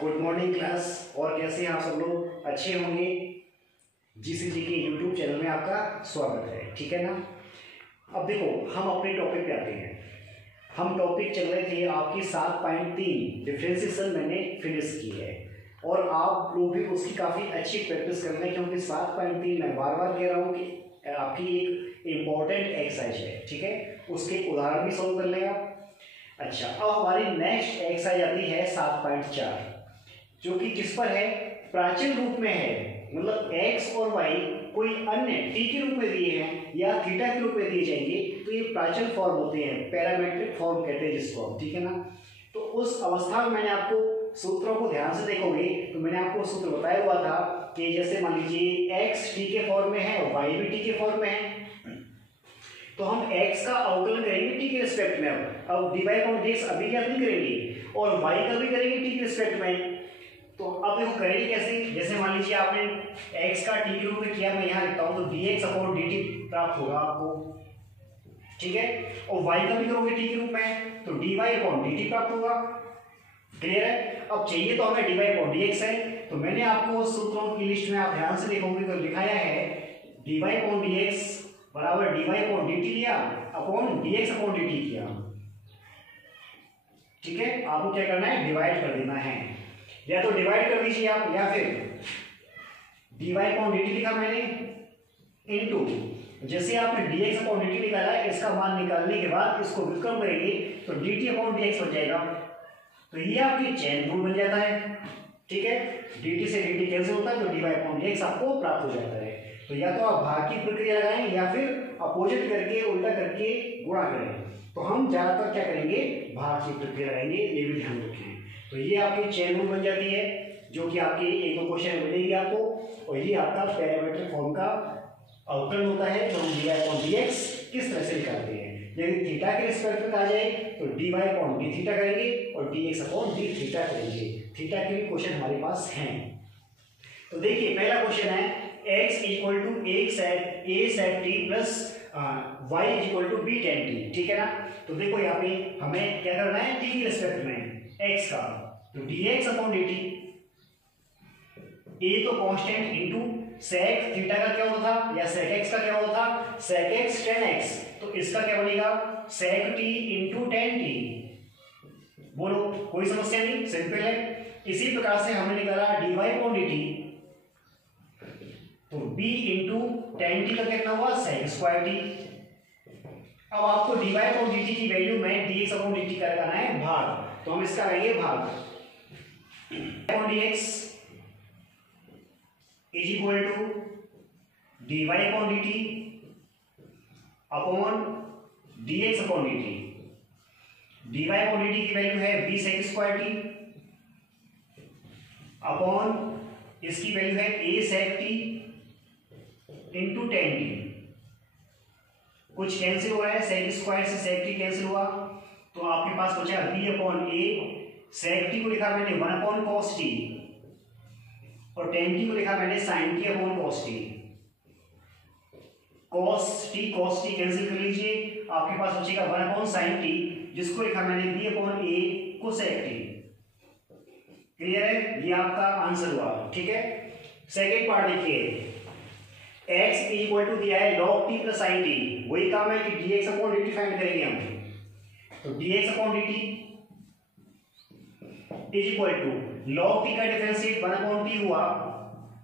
Good morning class. और कैसे हैं आप सब लोग? अच्छे होंगे। जीसीजी के यूट्यूब चैनल में आपका स्वागत है, ठीक है ना। अब देखो, हम अपने टॉपिक पे आते हैं। हम टॉपिक चल रहे थे आपकी 7.3 डिफरेंशिएशन मैंने फिनिश की है और आप लोग भी उसकी काफ़ी अच्छी प्रैक्टिस कर रहे हैं, क्योंकि 7.3 मैं बार बार कह रहा हूँ कि आपकी एक इम्पॉर्टेंट एक्सरसाइज है, ठीक है। उसके उदाहरण भी सॉल्व कर लें आप। अच्छा, अब हमारी नेक्स्ट एक्सरसाइज आती है 7.4, जो कि किस पर है? प्राचीन रूप में है, मतलब x और y कोई अन्य t के रूप में दिए हैं या थीटा के रूप में दिए जाएंगे तो ये प्राचीन फॉर्म होते हैं, पैरामेट्रिक फॉर्म कहते हैं जिसको, ठीक है ना। तो उस अवस्था में मैंने आपको सूत्रों को ध्यान से देखोगे तो मैंने आपको सूत्र बताया हुआ था कि जैसे मान लीजिए x t के फॉर्म में है और y भी t के फॉर्म में है, तो हम x का अवकलन करेंगे t के रिस्पेक्ट में। अब dy अपॉन dx अभी क्या नहीं करेंगे और y का भी करेंगे t के रिस्पेक्ट में। तो अब देखो करेंगे कैसे? जैसे मान लीजिए आपने x का t के रूप में किया, मैं यहाँ लिखता हूँ, तो dx अपॉन dt प्राप्त होगा आपको, ठीक है। और y का भी करोगे t के रूप में तो dy अपॉन dt प्राप्त होगा। क्लियर है? अब चाहिए तो हमें dy अपॉन dx है, तो मैंने आपको सूत्रों की लिस्ट में आप ध्यान से देखोगे तो लिखाया है dy अपॉन dx बराबर dy अपॉन dt लिया अपॉन dx अपॉन dt किया, ठीक है। आपको क्या करना है? डिवाइड कर देना है, या तो डिवाइड कर दीजिए आप, या फिर dy अपॉन dt लिखा मैंने इनटू, जैसे आपने dx अपॉन dt निकाला है, इसका मान निकालने के बाद इसको व्युत्क्रम करेंगे तो dt अपॉन dx बन जाएगा। तो ये आपकी चेन रूल बन जाता है, ठीक है। dt से dt कैंसिल होता है तो dy अपॉन dx आपको प्राप्त हो जाता है। तो या तो आप भाग की प्रक्रिया लगाएं या फिर अपोजिट करके उल्टा करके गुणा करें। तो हम ज्यादातर क्या करेंगे? भाग की प्रक्रिया लगाएंगे, ये भी ध्यान रखें। तो ये आपकी चेन रूल बन जाती है, जो कि आपके एक दो क्वेश्चन मिलेगी आपको, और ये आपका पैरामीट्रिक फॉर्म का अवकलन होता है जो हम dy अपॉन dx किस तरह से निकालते हैं। यदि थीटा के रिस्पेक्ट में आ जाए तो dy अपॉन d थीटा करेंगे और dx अपॉन d थीटा करेंगे। थीटा के भी क्वेश्चन हमारे पास हैं। तो देखिए पहला क्वेश्चन है x equal to a sec t plus y equal to b tan t, ठीक है ना। तो देखो यहाँ पे हमें क्या करना है? t के रिस्पेक्ट में x का, तो dx अपॉन dt, a तो कांस्टेंट इनटू sec थीटा का क्या होता था या sec x का क्या होता था? sec x tan x, तो इसका क्या बनेगा? sec t into tan t। बोलो, कोई समस्या नहीं, सिंपल है। इसी प्रकार से हमने निकाला dy अपॉन dt, तो b इंटू tan t का कितना हुआ? sec square t। अब आपको dy अपॉन dt की वैल्यू में dx अपॉन dt का लगाना है भाग, तो हम इसका करेंगे भाग। Upon dx is equal to dy upon dt upon dx upon dt। dy upon dt की वैल्यू है b sec square t upon इसकी वैल्यू है a sec t into tan t। कुछ कैंसिल हो रहा है, sec स्क्वायर से sec t cancel हुआ, तो आपके पास बचा b upon a। sec t को लिखा मैंने 1 अपॉन cos t और tan t को लिखा मैंने sin t upon cos t। cos t cancel कर लीजिए, आपके पास बचेगा 1 अपॉन sin t, जिसको लिखा मैंने b upon a cosec t। Clear है? ये आपका आंसर हुआ, ठीक है। सेकेंड पार्ट देखिए, x इक्वल टू दिया है log t plus sin t, वही काम है कि dx अपॉन dt फाइंड करेंगे हम। तो dx upon dt is equal to log t का डिफरेंशिएट 1 अपॉन t हुआ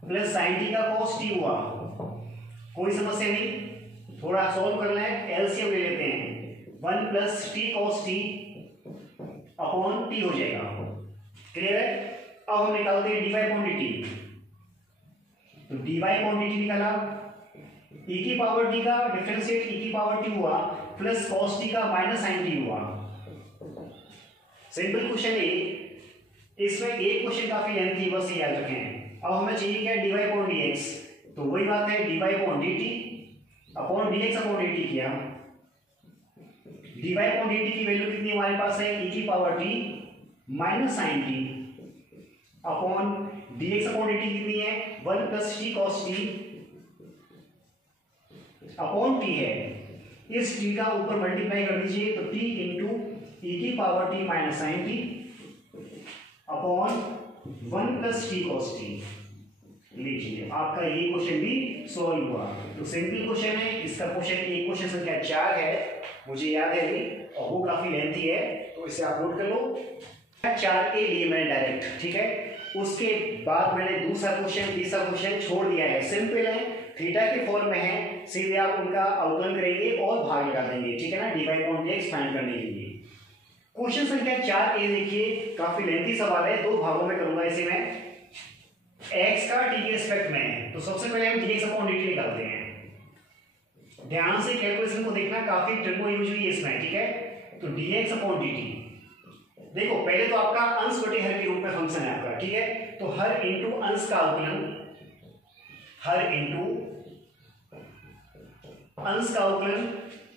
प्लस sin t का cos t हुआ। कोई समस्या नहीं, थोड़ा सॉल्व करना है, एलसीएम ले लेते हैं, 1 plus t cos t upon t हो जाएगा। क्लियर है? अब हम निकालते हैं dy अपॉन dt, तो dy अपॉन dt निकाला, e की पावर t का डिफरेंशिएट e की पावर t हुआ प्लस cos t का माइनस sin t हुआ। सिंपल क्वेश्चन है, इसमें एक क्वेश्चन काफी लेंथी, बस याद रखें। अब हमें चाहिए क्या? dy अपॉन dx, तो वही बात है dy upon dt upon dx upon dt किया। dy अपॉन dt की वैल्यू कितनी हमारे पास है? e की power t minus sin t upon dx upon dt कितनी है? 1 plus t cos t upon t है। इस t का ऊपर मल्टीप्लाई कर दीजिए तो t इंटू e की power t minus sin t upon plus T cos T. लीजिए आपका ये क्वेश्चन भी सॉल्व हुआ। तो सिंपल क्वेश्चन है, इसका क्वेश्चन एक क्वेश्चन संख्या 4 है, मुझे याद है अभी, और वो काफी लेंथी है, तो इसे आप नोट कर लो। 4 के लिए मैंने डायरेक्ट, ठीक है, उसके बाद मैंने दूसरा क्वेश्चन तीसरा क्वेश्चन छोड़ दिया है। सिंपल है, थीटा के फॉर्म में है, सीधे आप उनका अवकलन करेंगे और भाग लगा देंगे, ठीक है ना, dy अपॉन dx फाइंड करने के लिए। क्वेश्चन संख्या 4 ए देखिए, काफी लेंथी सवाल है, दो भागों में करूंगा इसे मैं। x का t के रिस्पेक्ट में, तो सबसे पहले हम dx अपॉन dt निकालते हैं। ध्यान से कैलकुलेशन को देखना, काफी ट्रिको यूज हुई है इसमें, ठीक है। तो dx अपॉन dt, देखो पहले तो आपका अंश बटे हर के रूप में फंक्शन है आपका, ठीक है। तो हर इंटू अंश का अवकलन, हर इंटू अंश का अवकलन,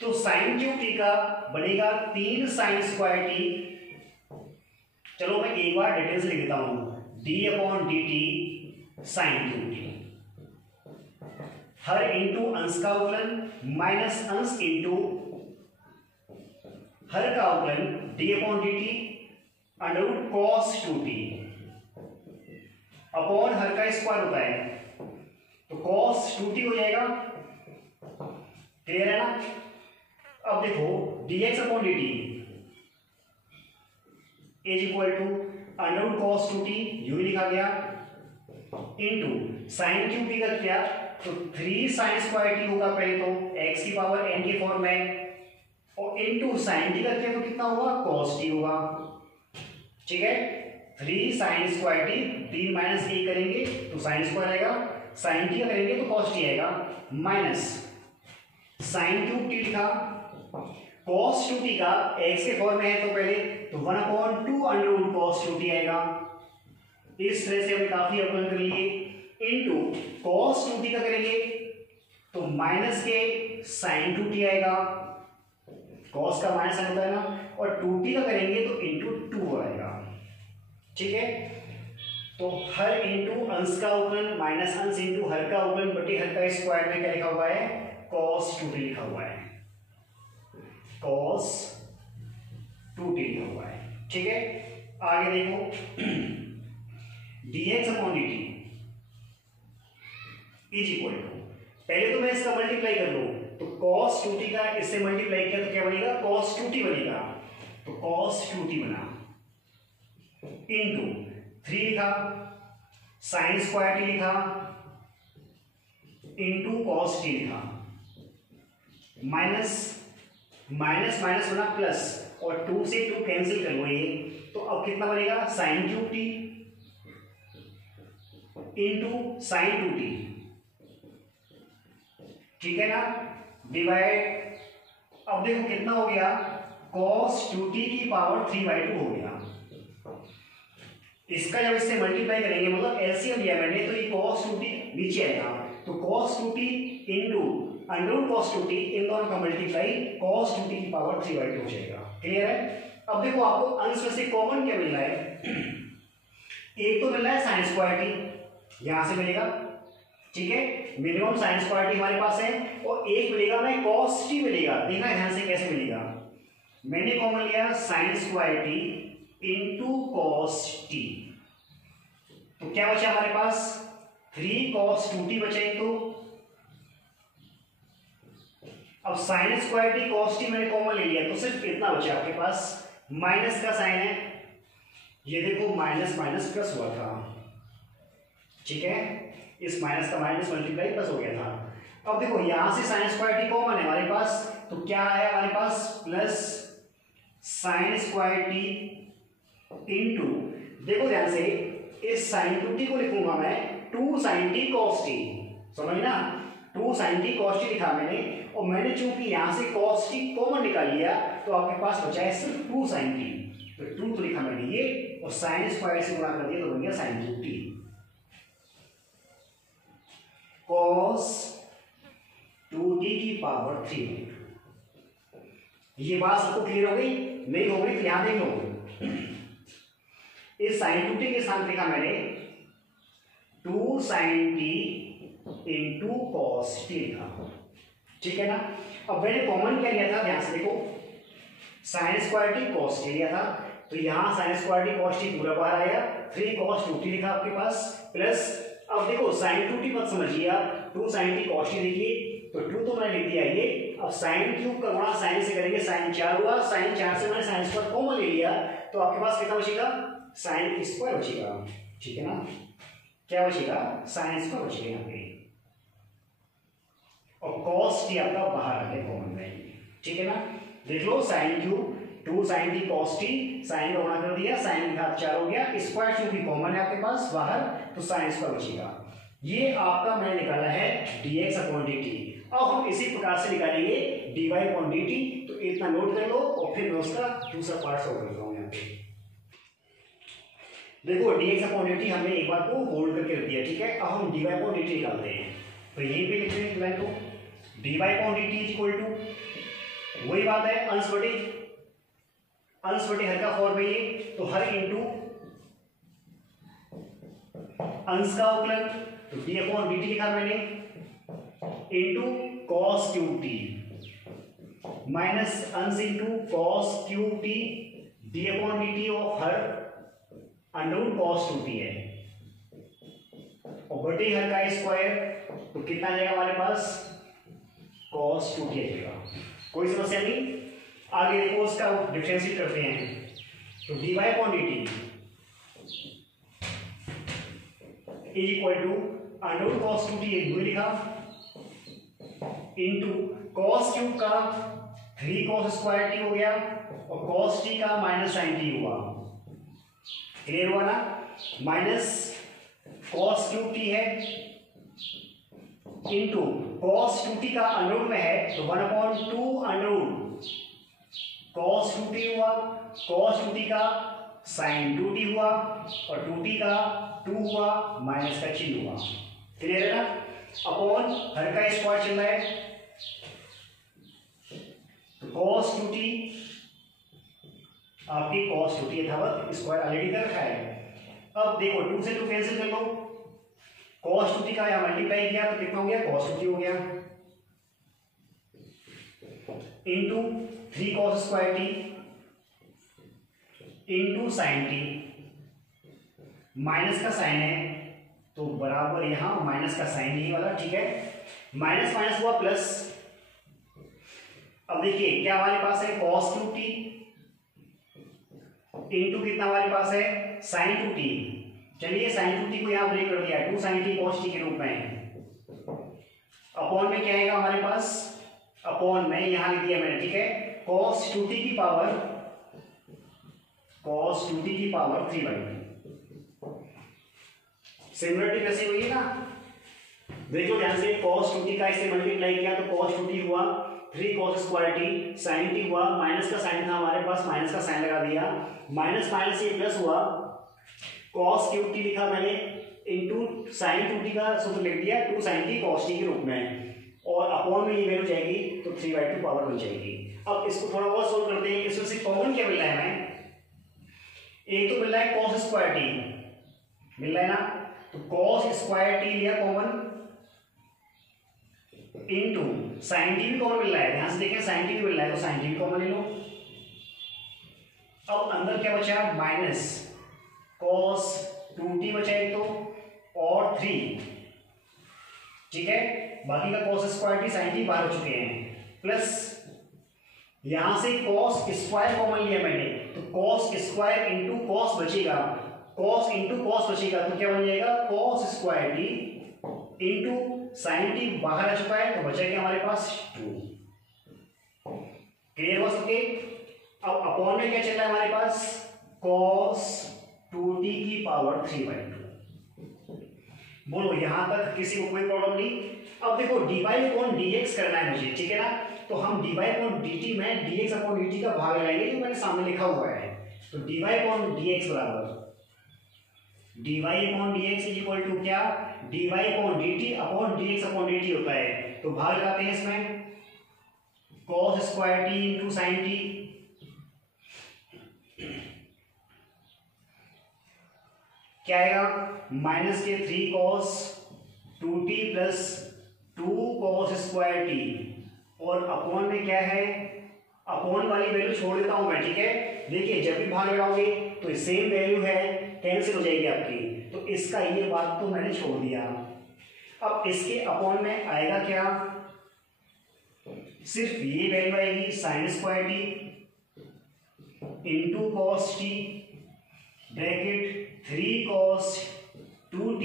तो साइन क्यूब टी का बनेगा 3 साइन स्क्वायर टी। चलो मैं एक बार डिटेल से लिख देता हूं, d upon d t sine cube t, हर इंटू अंश का अवकलन माइनस अंश इंटू हर का अवकलन d upon d t under root cos 2t upon हर का स्क्वायर होता है, तो कॉस 2t हो जाएगा। क्लियर है ना। अब देखो dx upon dt is equal to under root cos 2t, यू लिखा गया, इनटू साइन क्यूब टी का किया, तो 3 साइन स्क्वायर टी होगा पहले तो x की पावर n के फॉर्म में, और इनटू साइन टी का किया तो कितना होगा, cos t होगा, ठीक है। 3 साइन स्क्वायर टी, 3 माइनस ए करेंगे तो साइन स्क्वायर आएगा, साइन टी का करेंगे तो cos टी आएगा, माइनस साइन क्यूब टी लिखा, cos 2t का x के फॉर्म में है तो पहले तो 1/2 अंडर रूट cos 2t आएगा। इस तरह से हमने काफी अवकलन कर लिए, इनटू cos 2t का करेंगे तो माइनस के साइन 2t आएगा, cos का माइनस साइन होता है ना, और 2t का करेंगे तो इंटू 2 आएगा, ठीक है। तो हर इंटू अंश का अवकलन माइनस अंश इंटू हर का अवकलन बटे हर का स्क्वायर में क्या लिखा हुआ है, cos 2t लिखा हुआ है, cos 2t लिखा हुआ है, ठीक है। आगे देखो dx upon dt is equal to, पहले तो मैं इसका मल्टीप्लाई कर लूं, तो cos 2t का इससे मल्टीप्लाई किया तो क्या बनेगा, cos 2t बनेगा, तो cos 2t बना, इनटू 3 लिखा, साइन स्क्वायर टी लिखा, इनटू cos t लिखा, माइनस माइनस माइनस होना प्लस, और 2 से 2 कैंसिल कर लो ये, तो अब कितना बनेगा, sign cube T into sine 2t, ठीक है ना, डिवाइड। अब देखो कितना हो गया, cos 2t की पावर 3/2 हो गया। इसका जब इससे मल्टीप्लाई करेंगे, मतलब एलसीएम लिया मैंने, तो ये cos 2t नीचे आएगा, तो cos 2t into under root cos 2t, इन दोनों का मल्टीप्लाई cos 2t की पावर 3/2 हो जाएगा। क्लियर है। अब देखो आपको अंश में से कॉमन क्या मिल रहा है, एक तो मिल रहा है साइन स्क्वायर टी, यहां से मिलेगा, ठीक है, मिनिमम साइन स्क्वायर टी हमारे पास है, और एक मिलेगा मैं cos t मिलेगा। देखना ध्यान से कैसे मिलेगा, मैंने कॉमन लिया sign square t into cos t, तो क्या बचा हमारे पास, 3 cos 2t बचा एक तो। अब sign square T cos t मैंने कॉमन ले लिया, तो सिर्फ इतना बचा आपके पास, माइनस का साइन है, ये देखो माइनस माइनस प्लस हुआ था, ठीक है, इस माइनस का माइनस मल्टीप्लाई प्लस हो गया था। अब देखो यहां से साइन स्क्वायर टी कॉमन है हमारे पास, तो क्या है हमारे पास, plus sine square t into, देखो ध्यान से, इस साइन 2t को लिखूंगा मैं 2 sin t cos t, समझ ना, 2 sin t cos t लिखा मैंने, और मैंने चूंकि यहां से cos t कॉमन निकाल लिया, तो आपके पास बचा है सिर्फ 2 sin t, तो 2 तो लिखा मैंने ये, और साइन स्क्वायर से गुणा कर दिया तो बन गया sin 2t, cos 2t की पावर 3। ये बात सबको क्लियर हो गई, नहीं हो गई तो यहां देख लो, इस sin 2t के साथ लिखा मैंने 2 sin t into cos t लिखा, ठीक है ना। अब मैंने कॉमन क्या लिया था, ध्यान से देखो, sign square T cos t लिया था, तो यहाँ sign square T cos T पूरा बाहर आया, 3 cos 2t लिखा आपके पास, प्लस अब देखो साइन 2t मत समझिए आप, 2 sin t cos t लिखिए, तो 2 तो मैंने लिख दिया ये। अब साइन क्यूब का गुणा साइन से करेंगे, साइन 4 हुआ, साइन 4 से मैंने साइन स्क्वायर कॉमन ले लिया, तो आपके पास कितना बचेगा, साइन स्क्वायर बचेगा, ठीक है ना, क्या बचेगा, साइन स्क्वायर बचेगा यहाँ पे, और cos t आपका बाहर आ गया कॉमन में, ठीक है ना। देख लो sine cube 2 sin t cos t, sine का गुणा कर दिया, साइन घात 4 हो गया, स्क्वायर क्योंकि कॉमन है आपके पास बाहर, तो साइन स्क्वायर बचेगा। ये आपका मैंने निकाला है dx अपॉन dt। अब हम इसी प्रकार से निकालेंगे dy अपॉन dt, तो इतना नोट कर लो और फिर मैं उसका दूसरा पार्ट सॉल्व करता हूँ यहाँ पे। देखो dx अपॉन dt हमने एक बार को होल्ड करके रख दिया, ठीक है। अब हम dy अपॉन dt निकालते हैं, तो यहीं पे लिख रहे हैं तो dy upon dt is equal to वही बात है, अंश बटे हर का फॉर्म है ये, तो हर इंटू अंश का अवकलन, तो d अपॉन dt लिखा मैंने, into cos cube t minus अंश into cos cube t, d upon dt of हर अंडर cos 2t है, और बटे हर का स्क्वायर, तो कितना आ जाएगा हमारे पास, cos 2t आ जाएगा। कोई समस्या नहीं। आगे देखो उसका डिफरेंशिएट करते हैं, तो dy upon dt is equal to under cos 2t एक दो लिखा, इंटू cos क्यूब का 3 cos स्क्वायर t हो गया, और cos t का माइनस sin t हुआ, क्लियर हुआ ना, माइनस cos क्यूब t है इंटू cos 2t का अंडर में है, तो 1/2 अंडर cos 2t हुआ, cos 2t का sin 2t हुआ, और 2t का 2 हुआ, माइनस का चिन्ह हुआ, क्लियर है ना, अपॉन हर का स्क्वायर चल रहा है, तो cos 2t आपकी cos 2t यथावत स्क्वायर ऑलरेडी कर रखा है। अब देखो 2 से 2 कैंसिल कर लो, cos 2t का यहां मल्टीप्लाई किया तो कितना हो गया, cos 2t हो गया, into 3 cos square t into sin t, minus का साइन है तो बराबर यहां माइनस का साइन यही वाला, ठीक है, माइनस माइनस हुआ प्लस। अब देखिए क्या हमारे पास है, cos 2t इंटू कितना हमारे पास है, sin 2t, चलिए sin 2t को यहां ब्रेक कर दिया 2 sin t cos t के रूप में, अपॉन में क्या आएगा हमारे पास, अपॉन में यहां लिख दिया मैंने, ठीक है, cos 2t की पावर 3/2। सिमिलरिटी कैसे हुई है ना, देखो ध्यान से, cos 2t का इससे मल्टीप्लाई किया तो cos 2t हुआ, 3 cos square t, sin t हुआ, माइनस का साइन था हमारे पास, माइनस का साइन लगा दिया, माइनस माइनस ये प्लस हुआ, cos क्यूब t लिखा मैंने इंटू sin 2t का सूत्र लिख दिया 2 sin t cos t के रूप में, और अपॉन में ये वैल्यू जाएगी तो 3/2 पावर बन जाएगी। अब इसको थोड़ा और सोल्व करते हैं, इसमें से कॉमन क्या मिल रहा है हमें, एक तो मिल रहा है cos स्क्वायर t मिल रहा है ना, तो cos स्क्वायर t लिया कॉमन, इंटू sin t भी कॉमन मिल रहा है, ध्यान से देखें sin t भी मिल रहा है, तो sin t भी कॉमन ले लो। अब अंदर क्या बचा, माइनस cos 2t बचा एक तो, और 3, ठीक है, बाकी का cos square t sin t बाहर हो चुके हैं, प्लस यहां से cos स्क्वायर कॉमन लिया मैंने, तो cos स्क्वायर इंटू cos बचेगा, cos इंटू cos बचेगा, तो क्या बन जाएगा, cos square t into sin t बाहर आ चुका है, तो बचा क्या हमारे पास 2, क्लियर हो सबके। अब अपॉन में क्या चल रहा है हमारे पास, cos 2t की पावर 3/2। बोलो यहां तक किसी को कोई प्रॉब्लम नहीं। अब देखो dy अपॉन dx करना है मुझे, ठीक है ना, तो हम dy अपॉन dt में dx अपॉन dt का भाग लगाएंगे, जो मैंने सामने लिखा हुआ है, तो dy अपॉन dx बराबर dy upon dx is equal to क्या, dy upon dt upon dx upon dt होता है, तो भाग लगाते हैं इसमें, cos square t into sine t, क्या आएगा, माइनस के 3 cos 2t plus 2 cos square t, और अपॉन में क्या है, अपॉन वाली वैल्यू छोड़ देता हूं मैं, ठीक है, देखिए जब भी भाग लगाओगे तो सेम वैल्यू है, कैंसिल हो जाएगी आपकी, तो इसका ये बात तो मैंने छोड़ दिया। अब इसके अपॉन में आएगा क्या, सिर्फ ये वैल्यू आएगी sign square t into cos T bracket 3 cos 2t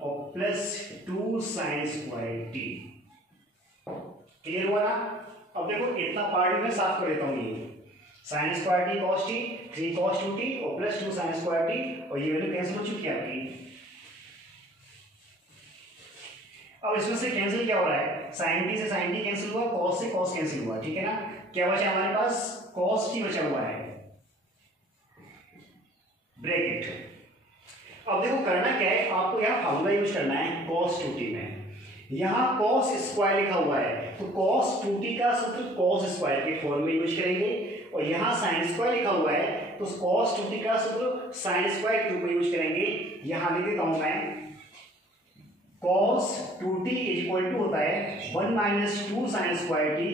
और plus 2 sign square T. Clear हुआ ना? अब देखो इतना पार्ट मैं साफ कर देता हूं, ये sign square T cos T 3 cos 2t और प्लस 2 साइन स्क्वायर टी, और ये वैल्यू कैंसिल हो चुकी है आपकी। अब इसमें से कैंसिल क्या हो रहा है, साइन टी से साइन टी कैंसिल हुआ, कॉस से कॉस कैंसिल हुआ, ठीक है ना? क्या बचा हमारे पास, कॉस टी बचा हुआ है ब्रैकेट। अब देखो करना क्या है, आपको यहाँ फॉर्मूला यूज करना है कॉस 2t में। यहाँ कॉस स्क्वायर लिखा हुआ है तो कॉस 2t का सूत्र कॉस स्क्वायर के फॉर्म में यूज करेंगे, और यहाँ साइन स्क्वायर लिखा हुआ है तो कॉस 2t का सूत्र साइन स्क्वायर 2 में यूज करेंगे। यहाँ लिख देता हूं मैं, cos 2t इक्वल टू होता है 1 माइनस 2 साइन स्क्वायर टी,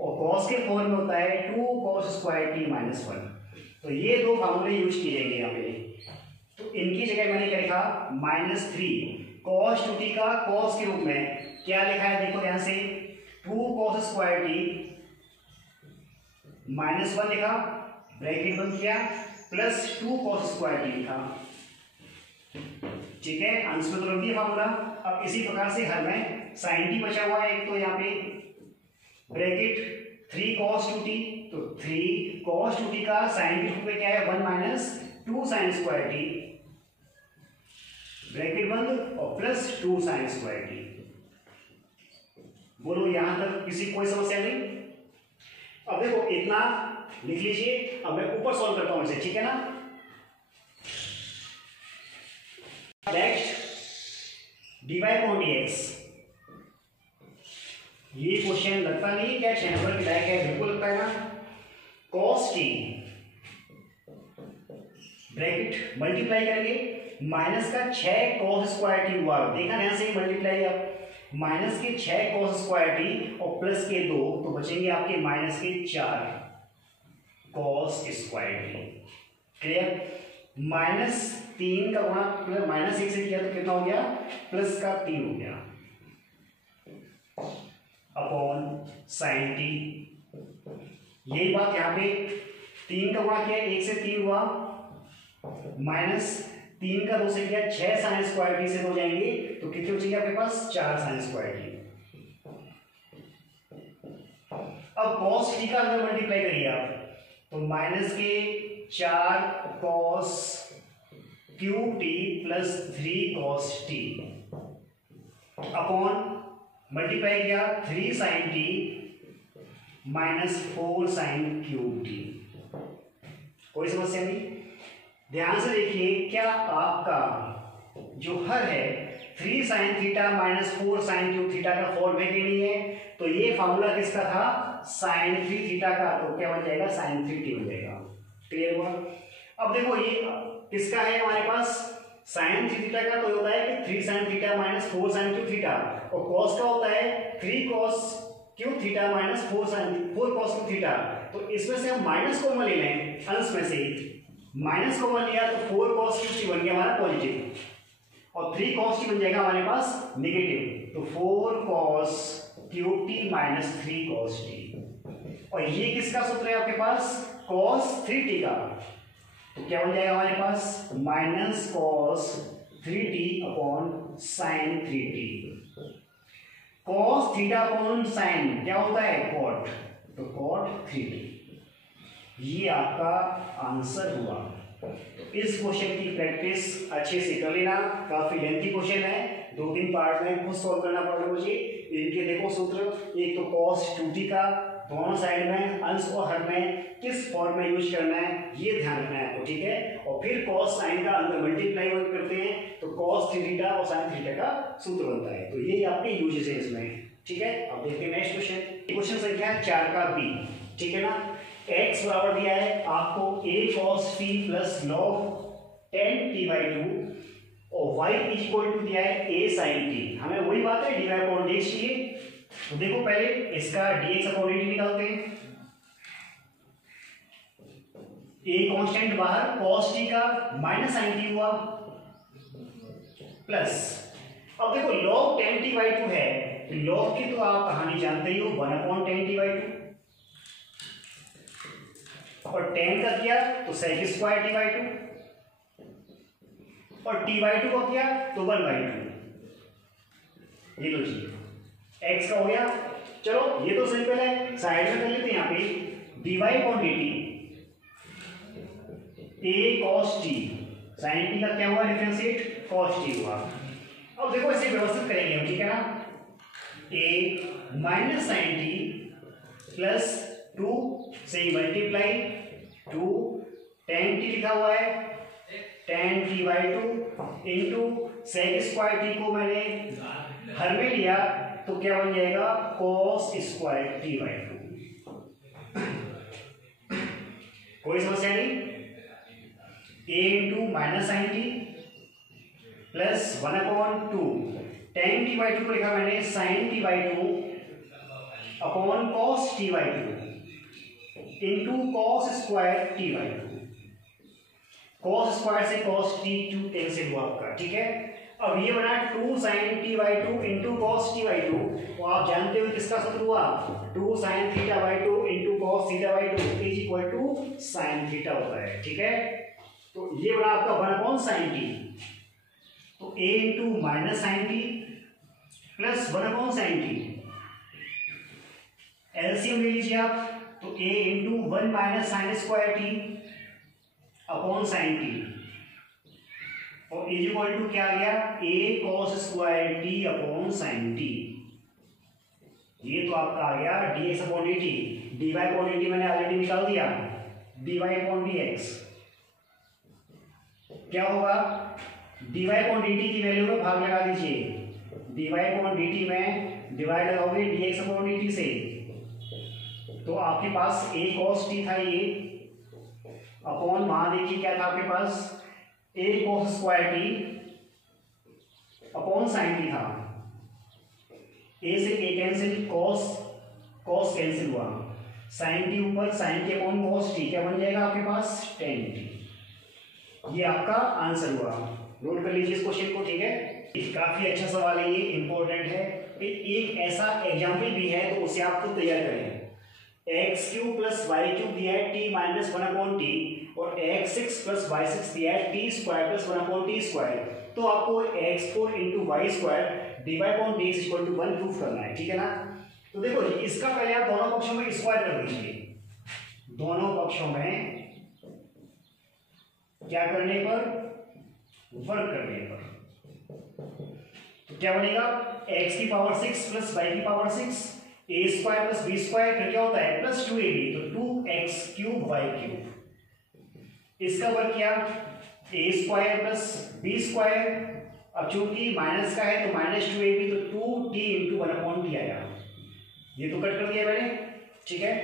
और cos के फॉर्म में होता है 2 cos स्क्वायर टी माइनस 1। तो ये दो फार्मूले यूज किए जाएंगे यहाँ पे। तो इनकी जगह मैंने क्या लिखा, -3 cos 2t का cos के रूप में क्या लिखा है, देखो ध्यान से 2 cos स्क्वायर टी माइनस 1 लिखा, ब्रैकेट बंद किया, प्लस 2 cos स्क्वायर टी लिखा, ठीक है? अंश में तो रख दिया फार्मूला। अब इसी प्रकार से हर में साइन टी बचा हुआ है एक, तो यहाँ पे ब्रैकेट 3 cos 2t, तो 3 cos 2t का साइन के रूप में क्या है 1 minus 2 sign square T, bracket बंद और प्लस 2 साइन स्क्वायर टी। बोलो यहां तक किसी कोई समस्या नहीं? अब देखो इतना लिख लीजिए, अब मैं ऊपर सॉल्व करता हूं इसे, ठीक है ना? नेक्स्ट dy अपॉन dx, ये क्वेश्चन लगता नहीं क्या चैनल पर लायक है, बिल्कुल लगता है ना। cos t ब्रैकेट मल्टीप्लाई करेंगे, माइनस का 6 cos स्क्वायर टी हुआ, देखा ध्यान से मल्टीप्लाई, अब माइनस के 6 cos स्क्वायर टी और प्लस के 2, तो बचेंगे आपके माइनस के 4 cos स्क्वायर टी। क्लियर? -3 का गुणा -1 से किया तो कितना हो गया, प्लस का 3 हो गया अपॉन साइन टी। यही बात यहाँ पे 3 का गुणा किया 1 से 3 हुआ, -3 का 2 से किया 6 साइन स्क्वायर टी से हो जाएंगे, तो कितने बचेंगे आपके पास, 4 साइन स्क्वायर टी। अब cos टी का अंदर मल्टीप्लाई करिए आप, तो माइनस के 4 cos cube t plus 3 cos t upon multiply किया 3 sine t minus 4 sine cube t. कोई समस्या नहीं? ध्यान से देखिए, क्या आपका जो हर है 3 sine theta minus 4 sine cube theta का फॉर्म है कि नहीं है? तो ये फॉर्मूला किसका था, साइन 3 थीटा का, तो क्या बन जाएगा, साइन 3 टी बन जाएगा। क्लियर हुआ? अब देखो ये किसका है हमारे पास, साइन 3 थीटा का, तो होता है कि 3 sine theta minus 4 sine cube theta, और कॉस का होता है 3 cos cube theta minus 4 cos cube theta. तो इसमें से हम माइनस कॉमन ले लें, अंश में से माइनस कॉमन लिया तो 4 cos क्यूब टी बन गया हमारा पॉजिटिव, और 3 cos टी बन जाएगा हमारे पास नेगेटिव, तो 4 cos cube T minus 3 cos T. और ये किसका सूत्र है आपके पास, cos 3t का, तो क्या बन जाएगा हमारे पास, minus cos 3t upon sine 3t। cos theta upon sine क्या होता है, cot, तो cot 3t। ये आपका आंसर हुआ। तो इस क्वेश्चन की प्रैक्टिस अच्छे से कर लेना, काफी लेंथी क्वेश्चन है, 2-3 पार्ट में खुद सॉल्व करना पड़ेगा मुझे। इनके देखो सूत्र, एक तो cos 2t का दोनों साइड में अंश और हर में किस फॉर्म में यूज करना है ये ध्यान रखना है आपको, ठीक है? और फिर cos साइन का अंदर मल्टीप्लाई करते हैं तो cos 3 थीटा और साइन थीटा का सूत्र बनता है। तो ये आपके यूजेस है इसमें, ठीक है? अब देखते हैं नेक्स्ट क्वेश्चन, क्वेश्चन संख्या 4 का बी, ठीक है ना? x बराबर दिया है आपको a cos t plus log 10t/2 और y इक्वल टू दिया है a sin t। हमें वही बात है dy अपॉन dx चाहिए, तो देखो पहले इसका dx अपॉन dt निकालते हैं। ए कांस्टेंट बाहर, cos t का माइनस साइन टी हुआ, प्लस अब देखो log tan t बाई 2 है, तो log की तो आप कहानी जानते ही हो 1/tan t बाई 2, और tan का किया तो sec स्क्वायर t बाई 2, और t बाई 2 को किया तो 1/2। ये लो जी x का हो गया। चलो ये तो सिंपल है, साइड में कर लेते हैं। यहाँ पे dy upon dt a cos t, sin t का क्या हुआ डिफरेंशिएट, cos t हुआ। अब देखो इसे व्यवस्थित करेंगे हम, ठीक है ना, a minus sine t plus 2 से मल्टीप्लाई 2 tan t लिखा हुआ है, tan t by 2 into sec square t को मैंने हर में लिया तो क्या बन जाएगा cos स्क्वायर टी बाई 2। कोई समस्या नहीं। a into minus sine t plus 1/2 tan t by 2 को लिखा मैंने sin t by 2 upon cos t by 2 into cos square t by 2। cos square से cos t 2 कैंसिल हुआ आपका, ठीक है। अब ये बना 2 sin t by 2 into cos t by 2, तो आप जानते हो किसका सूत्र हुआ, 2 sin theta by 2 into cos theta by 2 is equal to sin theta होता है, ठीक है। तो ये बना आपका 1/sin t, तो a into minus sine t plus 1/sin t, LCM ले लीजिए आप, तो a into 1 minus sine square t upon sine t, और इज इक्वल टू क्या आ गया, a cos square t upon sine t. ये तो आपका आ गया dx upon dt, dy upon dt मैंने ऑलरेडी निकाल दिया, dy अपॉन dx क्या होगा, dy अपॉन dt की वैल्यू में भाग लगा दीजिए, dy अपॉन dt में डिवाइड लगाओगे dx अपॉन dt से, तो आपके पास a cos t था ये अपॉन वहां देखिए क्या था आपके पास a cos square t upon sine t था, a से a कैंसिल, cos कैंसिल हुआ, साइन टी ऊपर, sine t upon cos t क्या बन जाएगा आपके पास tan टी। ये आपका आंसर हुआ, नोट कर लीजिए इस क्वेश्चन को, ठीक है। काफी अच्छा सवाल है, ये इंपॉर्टेंट है। एक ऐसा एग्जाम्पल भी है तो उसे आप खुद तैयार करें। x³ प्लस y³ दिया है t माइनस 1/t, और x6 प्लस y6 दिया है t square plus 1/t square, तो आपको x4 into y square dy upon dx equal to 1 proof करना है, ठीक है ना। तो देखो इसका पहले आप दोनों पक्षों में स्क्वायर कर दीजिए, दोनों पक्षों में क्या करने पर, वर्ग करने पर, तो क्या बनेगा x की पावर 6 प्लस y की power 6 a square plus b square, फिर क्या होता है प्लस 2ab, तो 2x³ y³, इसका वर्ग क्या a square plus b square, अब चूंकि माइनस का है तो माइनस 2ab, तो 2t इंटू 1/t आया, ये तो कट कर दिया मैंने, ठीक है।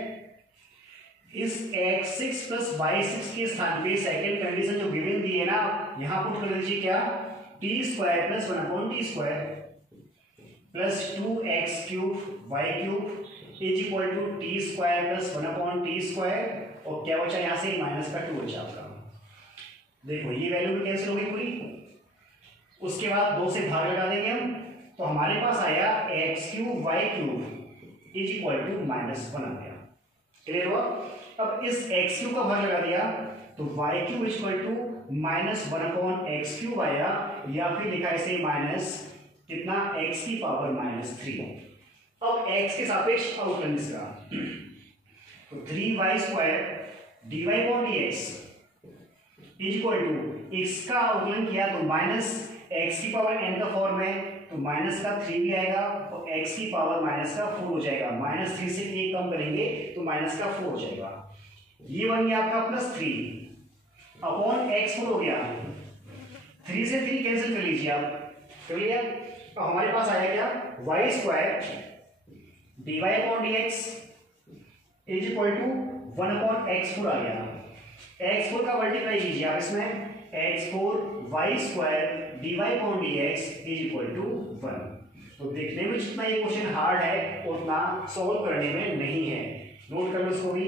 इस x6 प्लस y6 के स्थान पे सेकंड कंडीशन जो गिवन दी है ना, यहां पुट कर दीजिए क्या, t square plus 1/t square plus 2x³ y³ is equal to t square plus 1/t square, और क्या बचा यहां से माइनस का 2 बचा आपका। देखो ये वैल्यू भी कैंसिल हो गई पूरी, उसके बाद 2 से भाग लगा देंगे हम, तो हमारे पास आया x³ y³ is equal to -1 आ गया, क्लियर हुआ। अब इस x³ का भाग लगा दिया तो y³ is equal to -1/x³ आया, या फिर लिखा इसे माइनस कितना x की पावर -3। अब x के सापेक्ष अवकलन इसका, तो 3y square dy upon dx is equal to, इसका अवकलन किया तो माइनस x की पावर n का फॉर्म है, तो माइनस का 3 भी आएगा, और x की पावर माइनस का 4 हो जाएगा, -3 से 1 कम करेंगे तो माइनस का 4 हो जाएगा। ये बन गया आपका +3 अपॉन x4 हो गया, 3 से 3 कैंसिल कर लीजिए आप, कर लिया। तो हमारे पास आया क्या, y square dy upon dx is equal to 1/x4 आ गया। x4 का मल्टीप्लाई कीजिए आप इसमें, x4 y square dy upon dx is equal to 1। तो देखने में जितना ये क्वेश्चन हार्ड है उतना सॉल्व करने में नहीं है, नोट कर लो इसको भी।